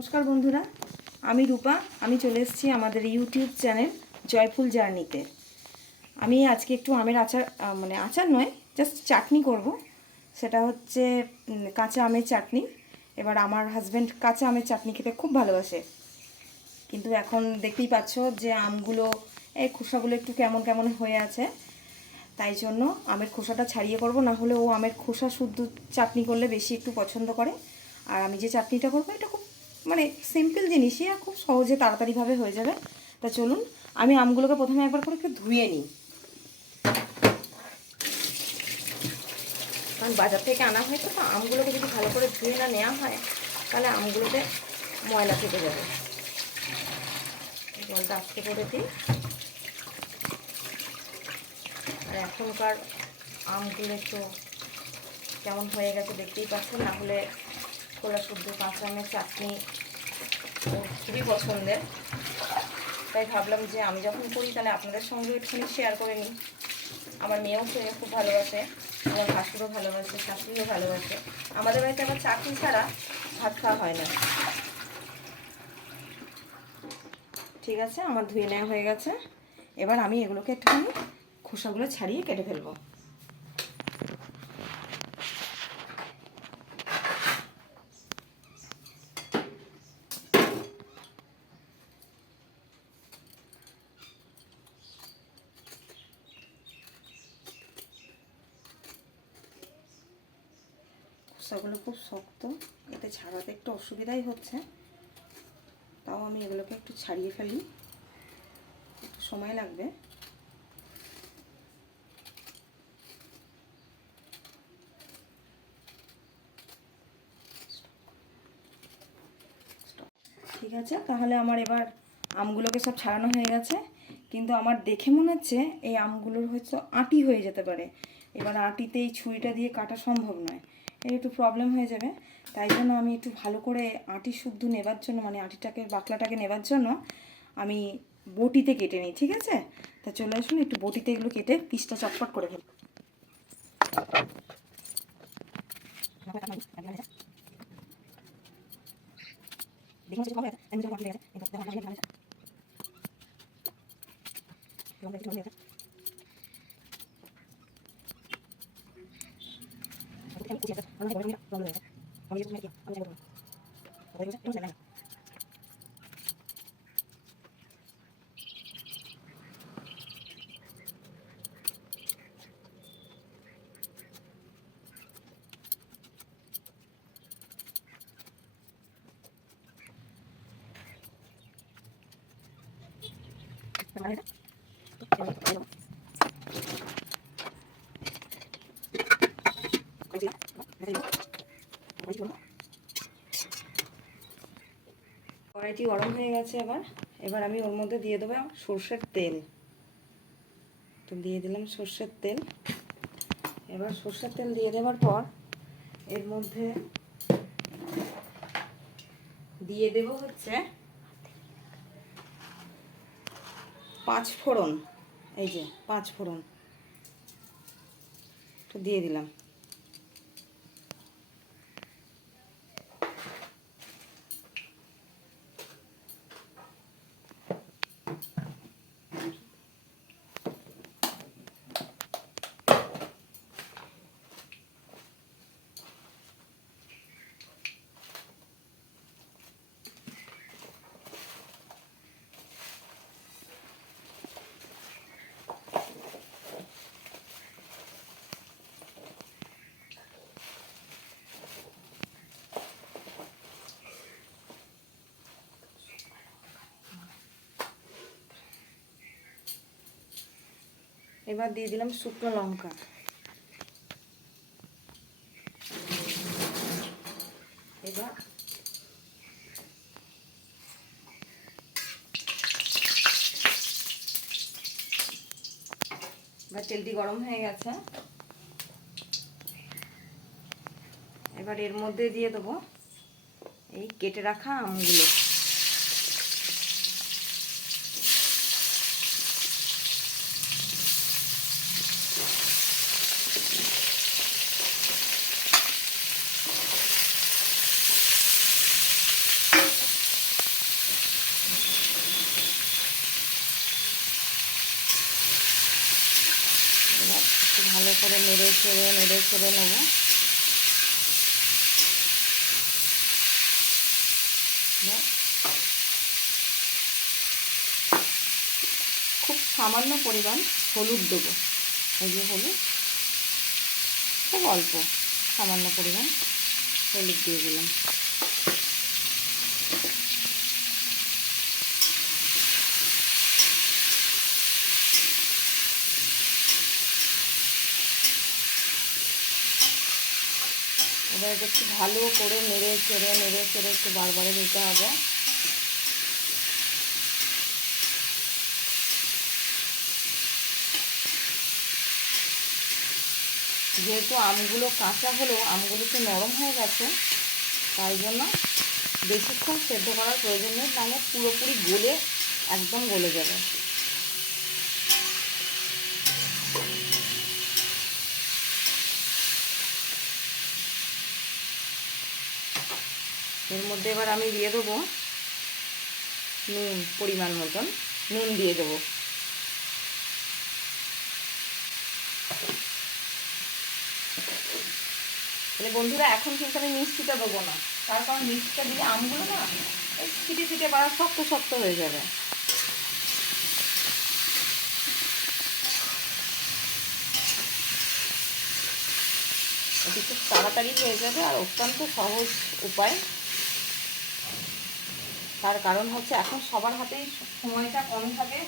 নমস্কার বন্ধুরা, আমি রূপা। আমি চলে এসেছি আমাদের ইউটিউব চ্যানেল জয়ফুল জার্নিতে। আমি আজকে একটু আমের আচার, মানে আচার নয়, জাস্ট চাটনি করব। সেটা হচ্ছে কাঁচা আমের চাটনি। এবার আমার হাজব্যান্ড কাঁচা আমের চাটনি খেতে খুব ভালোবাসে, কিন্তু এখন দেখতেই পাচ্ছ যে আমগুলো এই খোসাগুলো একটু কেমন কেমন হয়ে আছে। তাই জন্য আমের খোসাটা ছাড়িয়ে করব, না হলে ও আমের খোসা শুদ্ধ চাটনি করলে বেশি একটু পছন্দ করে। আর আমি যে চাটনিটা করবো এটা খুব মানে সিম্পল জিনিসই, আর খুব সহজে তাড়াতাড়িভাবে হয়ে যাবে। তা চলুন, আমি আমগুলোকে প্রথমে একবার করে একটু ধুয়ে নিই, কারণ বাজার থেকে আনা হয় তো আমগুলোকে যদি ভালো করে ধুয়ে না নেওয়া হয় তাহলে আমগুলোতে ময়লা থেকে যাবে। জলটা আস্তে করে দিই। আর এখনকার আমগুলো একটু কেমন হয়ে গেছে দেখতেই পাচ্ছেন, না হলে খোলা শুদ্ধ কাঁচা আমের চাটনি খুবই পছন্দের। তাই ভাবলাম যে আমি যখন করি তাহলে আপনাদের সঙ্গে একটুখানি শেয়ার করে নিই। আমার মেয়েও খেয়ে খুব ভালোবাসে, আমার ভাসুরও ভালোবাসে, শাশুড়িও ভালোবাসে। আমাদের বাড়িতে আবার চাটনি ছাড়া ভাত খাওয়া হয় না। ঠিক আছে, আমার ধুয়ে নেওয়া হয়ে গেছে। এবার আমি এগুলোকে একটুখানি খোসাগুলো ছাড়িয়ে কেটে ফেলবো। খোসাগুলো খুব শক্ত, এতে ছাড়াতে একটু অসুবিধাই হচ্ছে। তাও আমি এগুলোকে একটু ছাড়িয়ে ফেলি, একটু সময় লাগবে। ঠিক আছে, তাহলে আমার এবার আমগুলোকে সব ছাড়ানো হয়ে গেছে, কিন্তু আমার দেখে মনে হচ্ছে এই আমগুলোর হয়তো আঁটি হয়ে যেতে পারে। এবার আঁটিতে এই ছুরিটা দিয়ে কাটা সম্ভব নয়, এর একটু প্রবলেম হয়ে যাবে। তাই জন্য আমি একটু ভালো করে আঁটি শুদ্ধ নেবার জন্য, মানে আঁটিটাকে বাকলাটাকে নেবার জন্য আমি বটিতে কেটে নিই। ঠিক আছে, তা চলে আসুন, একটু বটিতে এগুলো কেটে পিসটা চটপট করে ফেলি। কড়াইটি গরম হয়ে গেছে। এবার আমি ওর মধ্যে দিয়ে দেবো সর্ষের তেল। তো দিয়ে দিলাম সর্ষের তেল। এবার সর্ষের তেল দিয়ে দেওয়ার পর এর মধ্যে দিয়ে দেব হচ্ছে 5 ফোড়ন। এই যে 5 ফোড়ন তো দিয়ে দিলাম। এবার দিয়ে দিলাম শুকনো লঙ্কা। এবার তেলটি গরম হয়ে গেছে। এবার এর মধ্যে দিয়ে দেবো এই কেটে রাখা আমগুলো। ভালো করে নেড়ে চেড়ে নেবো। খুব সামান্য পরিমাণ হলুদ দেবো, এই যে হলুদ, খুব অল্প সামান্য পরিমাণ হলুদ দিয়ে দিলাম। এবার একটু ভালো করে নেড়ে চেড়ে একটু বারবারে দিতে হবে। যেহেতু আমগুলো কাঁচা হলেও আমগুলো তো নরম হয়ে গেছে, তাই জন্য বেশিক্ষণ সেদ্ধ করার প্রয়োজন নেই, তাহলে পুরোপুরি গলে একদম গলে যাবে। এর মধ্যে এবার আমি দিয়ে দেবো নুন, পরিমাণ মতন নুন দিয়ে দেবো। তাহলে বন্ধুরা এখন কিন্তু আমি মিষ্টিটা দেবো না, তার কারণ মিষ্টিটা দিলে আমগুলো না ছিটে পাড়া শক্ত হয়ে যাবে। এটি খুব তাড়াতাড়ি হয়ে যাবে আর অত্যন্ত সহজ উপায়। তার কারণ হচ্ছে এখন সবার হাতেই সময়টা কম থাকে,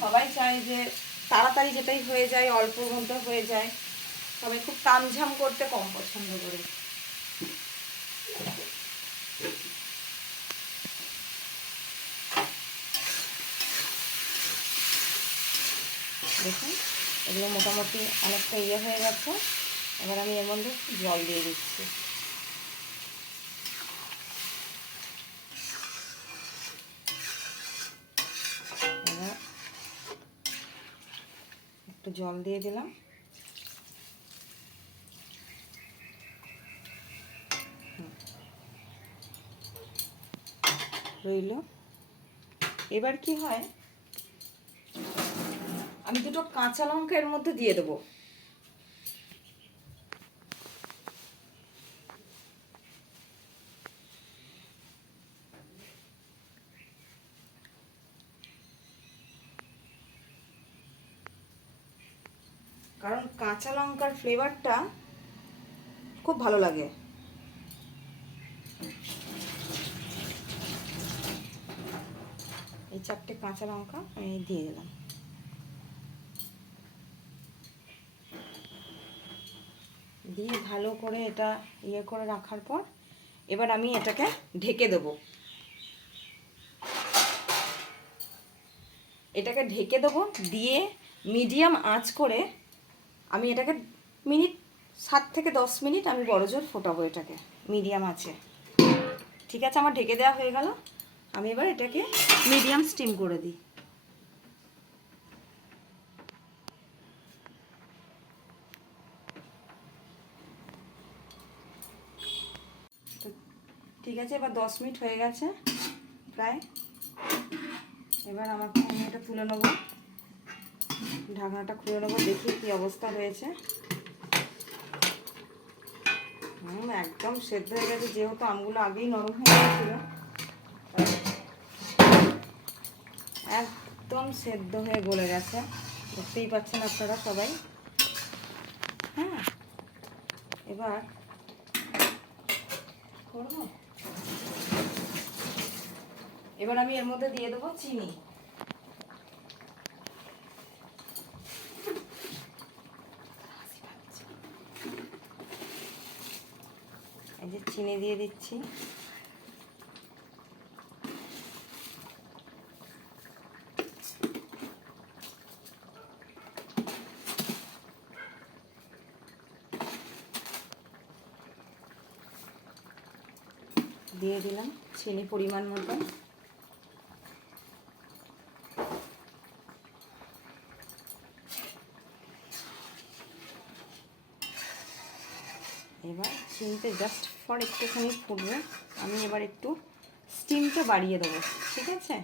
সবাই চায় যে তাড়াতাড়ি যেটাই হয়ে যায়, অল্পর মধ্যে হয়ে যায়, সবাই খুব তামঝাম করতে কম পছন্দ করে। দেখুন এগুলো মোটামুটি অনেকটা হয়ে গেছে। এবার আমি এর মধ্যে জল দিয়ে দিচ্ছি। এবার একটু জল দিয়ে দিলাম। রইল। এবার কি হয়, আমি দুটো কাঁচা লঙ্কা এর মধ্যে দিয়ে দেবো। কারণ কাঁচা লঙ্কার ফ্লেভারটা খুব ভালো লাগে। এই 4টে কাঁচা লঙ্কা আমি দিয়ে দিলাম। দিয়ে ভালো করে এটা করে রাখার পর এবার আমি এটাকে ঢেকে দেবো। এটাকে ঢেকে দেবো দিয়ে মিডিয়াম আঁচ করে আমি এটাকে 7 থেকে 10 মিনিট আমি বড়জোর ফোটাবো এটাকে মিডিয়াম আঁচে। ঠিক আছে, আমার ঢেকে দেওয়া হয়ে গেল। আমি এবার এটাকে মিডিয়াম স্টিম করে দিই। ঠিক আছে, এবার 10 মিনিট হয়ে গেছে প্রায়। এবার আমাকে আমি এটা তুলে নেবো, ঢাকনাটা খুলে নেবো, দেখি কি অবস্থা হয়েছে। একদম সেদ্ধ হয়ে গেছে, যেহেতু আমগুলো আগেই নরম হয়ে গেছিল, একদম সেদ্ধ হয়ে গলে গেছে। দেখতেই পাচ্ছেন আপনারা সবাই। হ্যাঁ, এবার করব, এবার আমি এর মধ্যে দিয়ে দেবো চিনি। এই যে চিনি দিয়ে দিচ্ছি। দিয়ে দিলাম চিনি পরিমাণ মতো। এবার চিনিতে জাস্ট ফর একটুখানি ফুটবে, আমি এবার একটু স্টিমটা বাড়িয়ে দেবো। ঠিক আছে,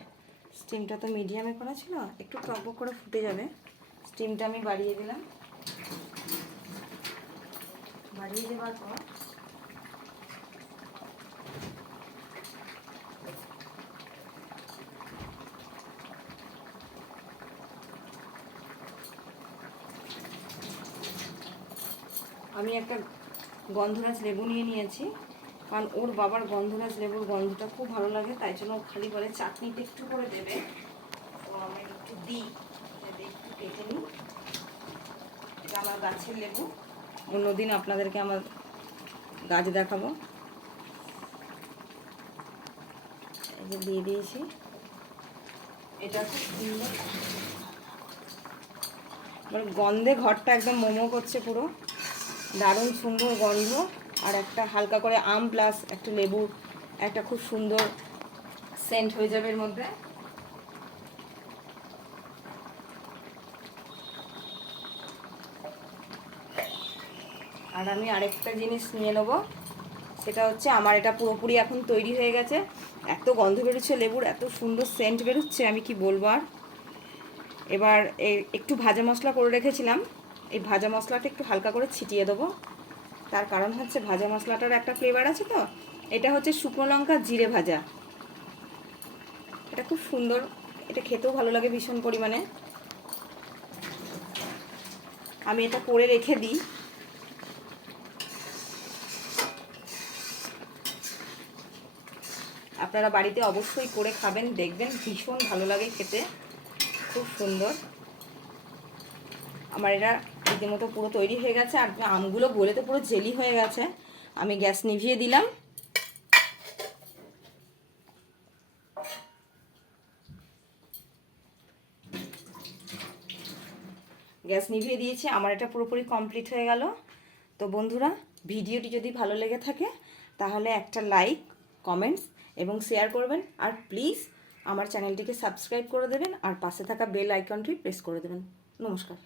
স্টিমটা তো মিডিয়ামে করা ছিল, একটু টক করে ফুটে যাবে, স্টিমটা আমি বাড়িয়ে দিলাম। বাড়িয়ে দেওয়ার পর আমি একটা গন্ধরাজ লেবু নিয়ে নিয়েছি, কারণ ওর বাবার গন্ধরাজ লেবুর গন্ধটা খুব ভালো লাগে, তাই জন্য খালি বলে চাটনিতে একটু করে দেবে। তো আমি একটু দিই, একটু কেটে নিই। এটা আমার গাছের লেবু, অন্যদিন আপনাদেরকে আমার গাছ দেখাবো। এই যে দিয়ে দিয়েছি, এটা খুব সুন্দর মানে গন্ধে ঘরটা একদম মোমো করছে পুরো, দারুণ সুন্দর গন্ধ। আর একটা হালকা করে আম প্লাস একটু লেবু, একটা খুব সুন্দর সেন্ট হয়ে যাবে এর মধ্যে। আর আমি আরেকটা জিনিস নিয়ে নেবো, সেটা হচ্ছে আমার এটা পুরোপুরি এখন তৈরি হয়ে গেছে। এত গন্ধ বেরোচ্ছে লেবুর, এত সুন্দর সেন্ট বেরোচ্ছে, আমি কি বলবো আর। এবার একটু ভাজা মশলা করে রেখেছিলাম, এই ভাজা মশলাটা একটু হালকা করে ছিটিয়ে দেবো। তার কারণ হচ্ছে ভাজা মশলাটার একটা ফ্লেভার আছে, তো এটা হচ্ছে শুকনো লঙ্কা জিরে ভাজা, এটা খুব সুন্দর, এটা খেতেও ভালো লাগে ভীষণ পরিমাণে। আমি এটা করে রেখে দিই। আপনারা বাড়িতে অবশ্যই করে খাবেন, দেখবেন ভীষণ ভালো লাগে খেতে, খুব সুন্দর। আমার এটা রীতিমতো পুরো তৈরি হয়ে গেছে, আর আমগুলো গলে তো পুরো জেলি হয়ে গেছে। আমি গ্যাস নিভিয়ে দিলাম। গ্যাস নিভিয়ে দিয়েছি, আমার এটা পুরোপুরি কমপ্লিট হয়ে গেল। তো বন্ধুরা, ভিডিওটি যদি ভালো লেগে থাকে তাহলে একটা লাইক, কমেন্টস এবং শেয়ার করবেন, আর প্লিজ আমার চ্যানেলটিকে সাবস্ক্রাইব করে দেবেন, আর পাশে থাকা বেল আইকনটি প্রেস করে দেবেন। নমস্কার।